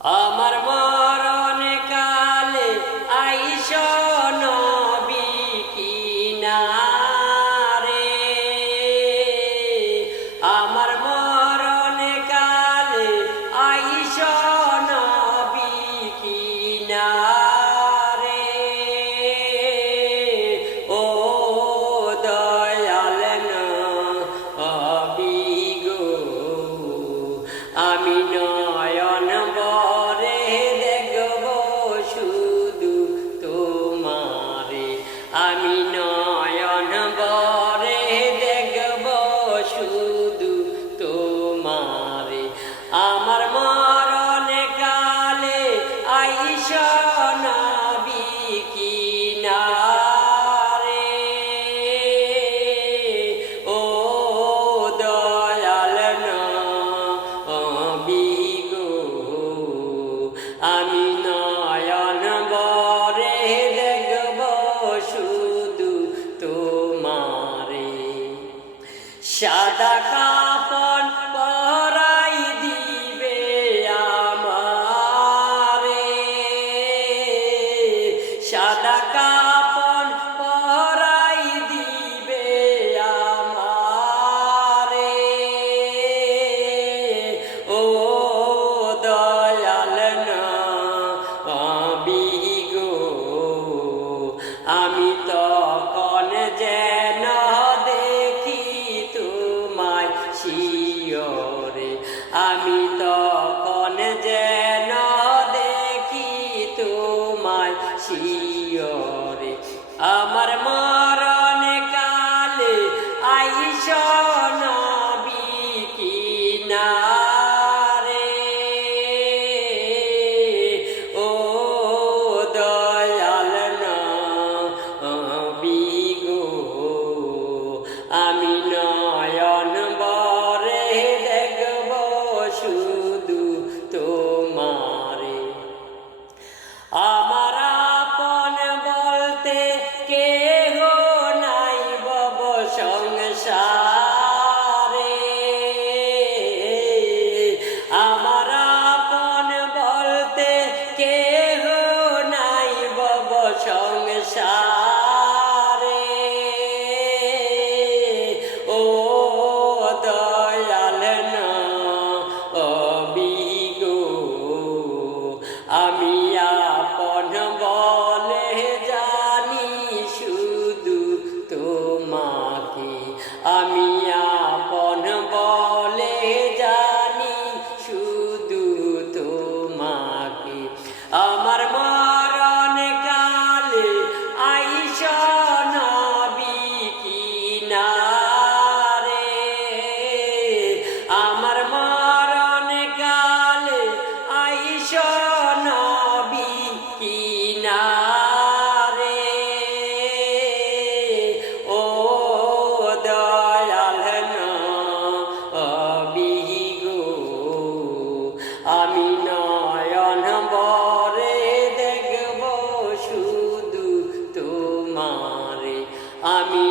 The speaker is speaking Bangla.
আমার মরণ কালে আইস নবী কিনারে, আমার মরণ কালে আইস নবী কিনারে। ও দয়াল নবী গো, আমি নয়ন বরে দেখব শুধু তোমারে, আমি নয়ন বরে দেখব শুধু তোমারে। আমার মরণ কালে আইস নবী কিনারে। ও দয়াল নবী গো, আমি নয়ন বরে দেখব শুধু তোমারে। সাদা কাপড় পরাই দিবে আমারে, সাদা কাপড় পরাই দিবে আমারে। ও দয়াল নবী গো, আমি তখন যেন দেখি তোমায় শিয়রে, আমি তখন যেন দেখি তোমায় শিয়রে। আমার মরণ কালে আইস নবী কিনারে। ও দয়াল নবী গো, আমি নয়ন বরে দেখব শুধু তোমারে। আমার আপন বলতে কেহ নাই বব সংসারে, আমার আপন বলতে কেহ নাই বব সংসারে। ও দয়াল নবী গো, আমি আপন বলে জানি শুধু তোমাকে, আমি আপন বলে জানি শুধু তোমাকে। আমার মরণ কালে আইস নবী কিনারে, আমার মরণ কালে আইস নবী কিনারে। ও দয়াল নবী গো, আমি নয়ন বরে দেখব শুধু তোমারে, আমি